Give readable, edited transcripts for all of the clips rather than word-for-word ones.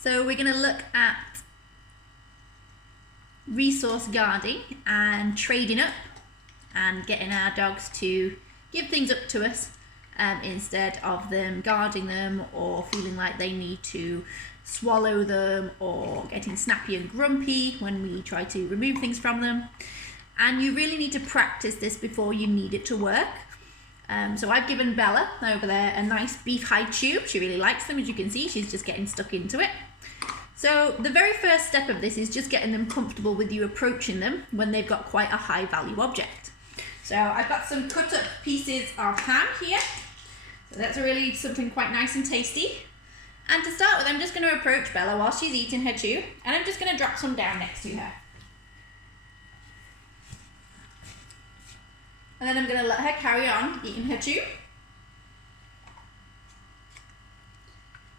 So we're going to look at resource guarding and trading up and getting our dogs to give things up to us instead of them guarding them or feeling like they need to swallow them or getting snappy and grumpy when we try to remove things from them. And you really need to practice this before you need it to work. So I've given Bella over there a nice beef hide chew. She really likes them, as you can see. She's just getting stuck into it. So the very first step of this is just getting them comfortable with you approaching them when they've got quite a high value object. So I've got some cut up pieces of ham here. So that's really something quite nice and tasty. And to start with, I'm just going to approach Bella while she's eating her chew, and I'm just going to drop some down next to her. And then I'm going to let her carry on eating her chew.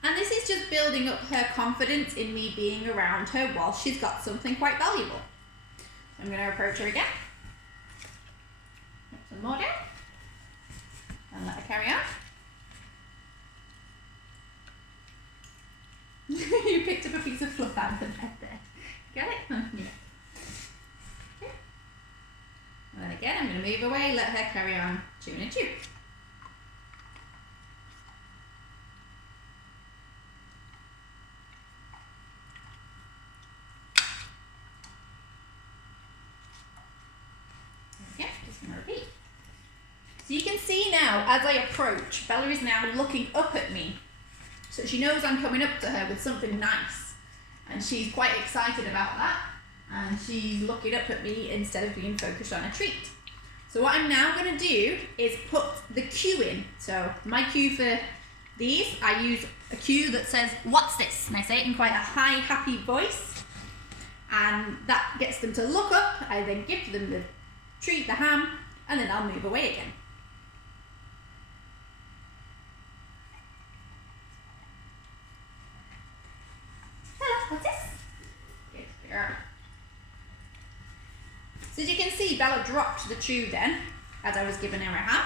And this is just building up her confidence in me being around her while she's got something quite valuable. So I'm going to approach her again. Put some more down. And let her carry on. You picked up a piece of fluff out of the bed there. Get it? Yeah. Okay. And then again, I'm going to move away, let her carry on chewing a chew. Okay, just going to repeat. So you can see now, as I approach, Bella is now looking up at me. So she knows I'm coming up to her with something nice. And she's quite excited about that. And she's looking up at me instead of being focused on a treat. So what I'm now going to do is put the cue in. So my cue for these, I use a cue that says, "What's this?" And I say it in quite a high, happy voice. And that gets them to look up. I then give them the treat, the ham, and then I'll move away again. What's this? Good girl. So as you can see, Bella dropped the chew then, as I was giving her a ham.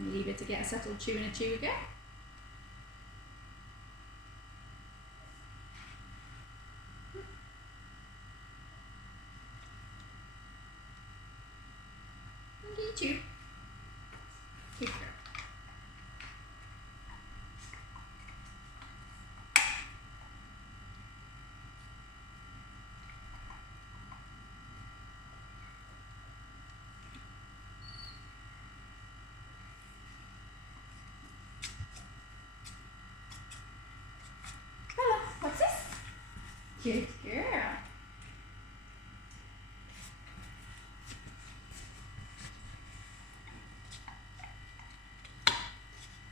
And leave it to get a settled chew and a chew again. And you chew. Good girl. What's this? Good girl.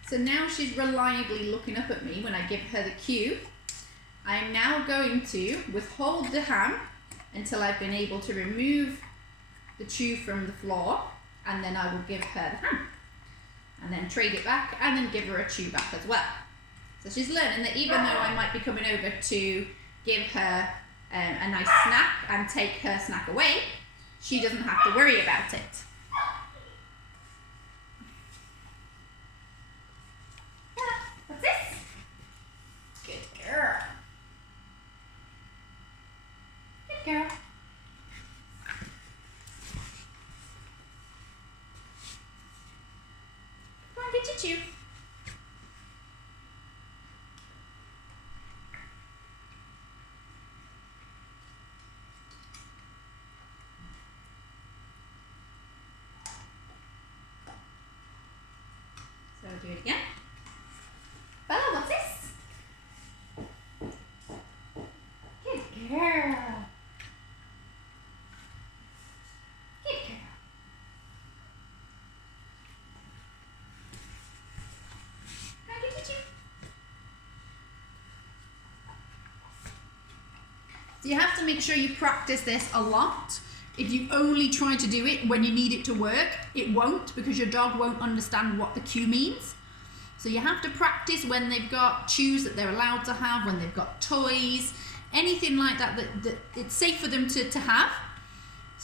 So now she's reliably looking up at me when I give her the cue. I'm now going to withhold the ham until I've been able to remove the chew from the floor, and then I will give her the ham. And then trade it back, and then give her a chew back as well. So she's learning that even though I might be coming over to give her a nice snack and take her snack away, she doesn't have to worry about it. What's this? Good girl. Good girl. Come on, get your chew. So do it again. Bella, what's this? Good girl. Good girl. Now get your chew. So you have to make sure you practice this a lot. If you only try to do it when you need it to work, it won't, because your dog won't understand what the cue means. So you have to practice when they've got chews that they're allowed to have, when they've got toys, anything like that that it's safe for them to have.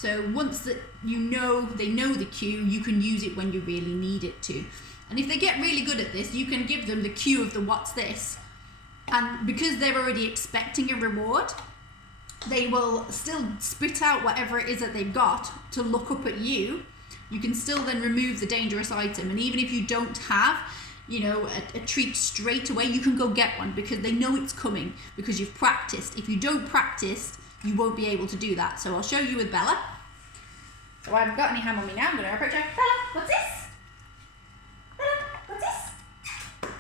So once that they know the cue, you can use it when you really need it to. And if they get really good at this, you can give them the cue of the what's this. And because they're already expecting a reward, they will still spit out whatever it is that they've got to look up at you. You can still then remove the dangerous item. And even if you don't have, you know, a treat straight away, you can go get one because they know it's coming because you've practiced. If you don't practice, you won't be able to do that. So I'll show you with Bella. So I haven't got any ham on me now. I'm going to approach her. Bella, what's this? Bella, what's this?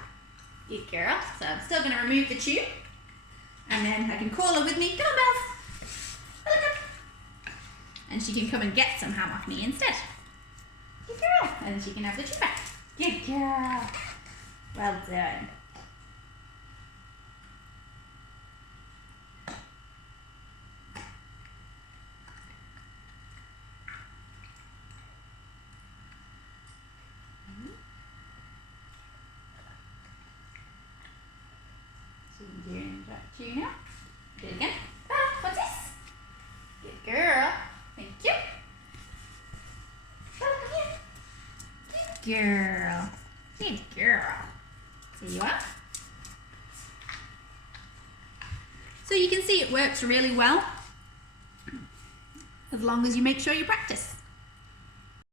Good girl. So I'm still going to remove the tube. And then I can call her with me. Come on, Bells. Bella, come. And she can come and get some ham off me instead. Good girl. And then she can have the tube back. Good girl. Well done. So you're doing that to you now. Do it again. Ah, what's this? Good girl. Thank you. Oh, come here. Good girl. Good girl. There you are. So you can see it works really well as long as you make sure you practice.